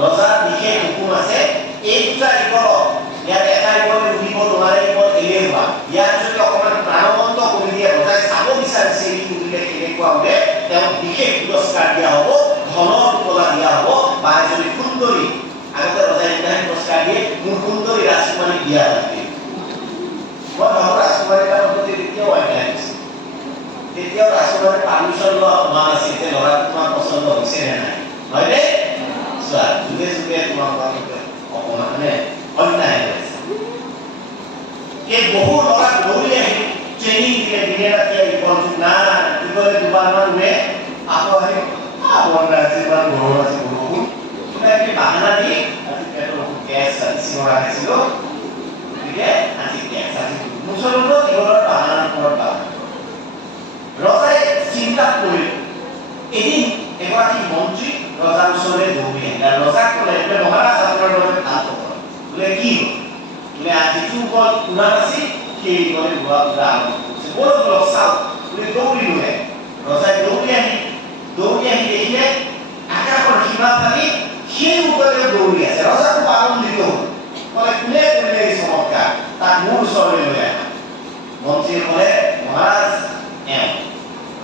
ৰজাৰ বিশেষ হুকুম আছে, এই দুটা ৰিপৰ্ট ইয়াত এটা ৰিপৰ্ট উঠিব নোৱাৰে, ৰিপৰ্ট এলেহুৱা, ইয়াত যদি অকণমান প্ৰাণৱন্ত কৰি দিয়ে, ৰজাই চাব বিচাৰিছে এই উঠিলে কেনেকুৱা হ'লে তেওঁক বিশেষ পুৰস্কাৰ দিয়া হ'ব, ধনৰ টোপোলা দিয়া হ'ব, বা এজনী সুন্দৰী, আগতে ৰজাই এনেকৈ পুৰস্কাৰ দিয়ে, মোৰ সুন্দৰী ৰাজকুমাৰী বিয়া পাতিলে। মই ভাবোঁ ৰাজকুমাৰীৰ প্ৰতি তেতিয়াও অন্যায় হৈছে, তেতিয়াও ৰাজকুমাৰীৰ পাৰ্মিশ্যন লোৱা হোৱা নাছিল যে ল'ৰাটো তোমাৰ পচন্দ হৈছে নে নাই, হয়নে? চোৱা যুগে যুগে তোমালোকে অকণমান মানে অন্যায় হৈছে। এই বহু ল'ৰাক দৌৰি আহি ট্ৰেইনিং দিলে, দিনে ৰাতিয়ে ৰিপৰ্ট না কি ক'লে দুবাৰমান উৰে, আকৌ আহি আজি ইমান গৰম আছে বৰষুণ, কিবা কিবি বাহানা দি আজি পেটৰ গেছ চিঙৰা খাইছিলোঁ, গতিকে আজি গেছ আজি মুছলমানো জীৱনৰ বাহানাৰ ওপৰত বাহানা। ৰজাই চিন্তা কৰিলে, এদিন এগৰাকী মন্ত্ৰী ৰজাৰ ওচৰলৈ দৌৰি আহিলে আৰু ৰজাক ক'লে, মহাৰাজ আপোনাৰ লগত ভাল খবৰ। বোলে কি হ'ল? বোলে যিটো ওপৰত শুনা নাছিল সেই গলে লোৱা পুৰা আৰম্ভ কৰিছে, ব'ল লগ চাওঁ বোলে দৌৰিলে। ৰজাই দৌৰি আহি দেখিলে আকাশৰ সীমা ফালি সেই ওপৰতে দৌৰি আছে। ৰজা খুব আনন্দিত হ'ল, ক'লে কোনে কৰিলে এই চমৎকাৰ, তাক মোৰ ওচৰলৈ লৈ আহা। মন্ত্ৰীয়ে ক'লে মহাৰাজ এওঁ।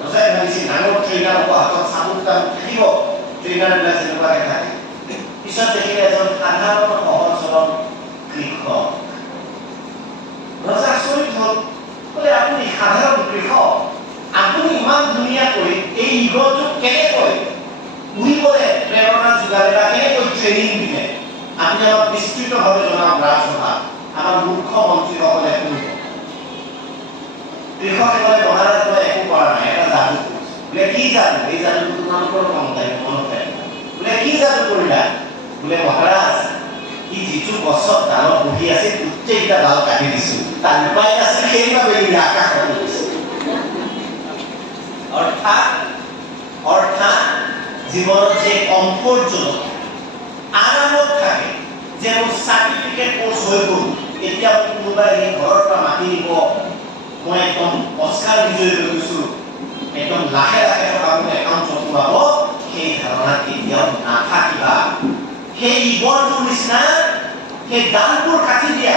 ৰজাই ভাবিছিল ডাঙৰ ট্ৰেইনাৰ হ'ব, হাতত চাবুক তাবুক থাকিব, ট্ৰেইনাৰবিলাক যেনেকুৱাকৈ থাকে। পিছত দেখিলে এজন সাধাৰণ সহজ সৰল কৃষক। ৰজা আচৰিত হ'ল, বোলে আপুনি সাধাৰণ কৃষক, আপুনি ইমান ধুনীয়াকৈ এই ইগলটোক কেনেকৈ উৰিবলৈ প্ৰেৰণা যোগালে বা কেনেকৈ ট্ৰেইনিং দিলে, আপুনি আমাক বিস্তৃতভাৱে জনাওক ৰাজসভা, আমাৰ মূৰ্খ মন্ত্ৰীসকলে শুনিব। কৃষকে ক'লে মহাৰাজ মই একো কৰা নাই, এটা যাদু কৰিছোঁ। বোলে কি যাদু? এই যাদুটো তোমালোকৰ মনত আহিব। বোলে কি যাদু কৰিলা? বোলে মহাৰাজ ই যিটো গছত ডালত বহি আছে গোটেইকেইটা ডাল কাটি দিছো, তাৰ উপায় আছে সেইবাবে ই আকাশত উৰিছে। অৰ্থাৎ জীৱনত যে কমফৰ্টজনক আৰামত থাকে, যে মোৰ চাৰ্টিফিকেট কোৰ্চ হৈ গ'ল, এতিয়া কোনোবাই এই ঘৰৰ পৰা মাতি নিব, মই একদম অস্কাৰ বিজয়ী হৈ গৈছোঁ, একদম লাখে লাখে টকা মোৰ একাউণ্টত সোমাব, সেই ধাৰণা কেতিয়াও নাথাকিবা। সেই ইগলটোৰ নিচিনা সেই ডালবোৰ কাটি দিয়া